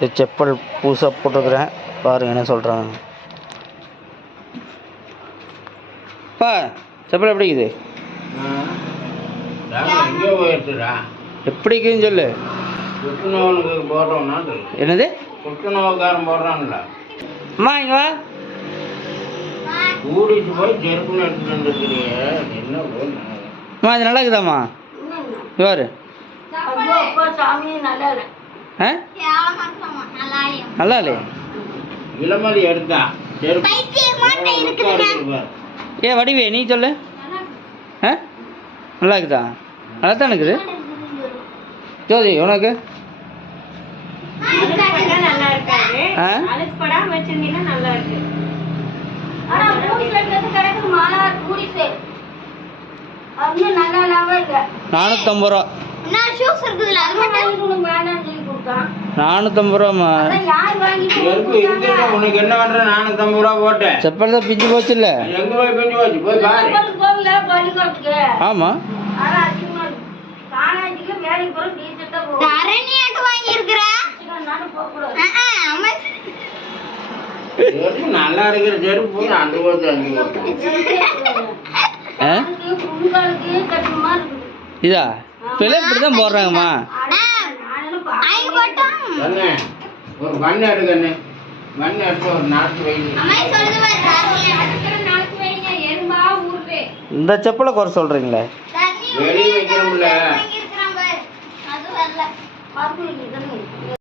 இது செப்பல் புதுசாக போட்டுருக்குறேன், பாருங்க என்ன சொல்கிறாங்க. பா செப்பல் எப்படி இருக்குது? எப்படி இருக்குதுன்னு சொல்லு. என்னது புற்றுநோய்க்காரன் போடுறான்ல. அம்மா இங்க வா. கூடிட்டு போய் செருப்புன்னு எடுத்துட்டு வந்துருக்கிறீங்க. என்ன அம்மா இது நல்லா இருக்குதாம்மா? இவாரு நல்லா இல்லையா? இளமதி எடுத்தா ஏ வடிவே நீ சொல்லு. நல்லா இருக்குதா? நல்லா தான் இருக்குது. ஜோதி உனக்கு $450. 450 ரூபாம்மா. உனக்கு என்ன பண்ற? 450 ரூபா போட்டேன். செப்பல் தான் பிஞ்சு போச்சு இல்ல? எங்க போய் பிஞ்சு போச்சு? போய் பாரு. ஆமா நல்லா இருக்கிற செருப்பு அஞ்சு இதா பிள்ளை இப்படிதான் போடுறாங்கம்மா. ஒரு வண்ணு எடுக்கண்ணு, வண்ணு எடுத்து ஒரு நாட்டு வை. இந்த செப்பலை குறை சொல்றீங்களே? வெளியே வைக்கிறோம்ல.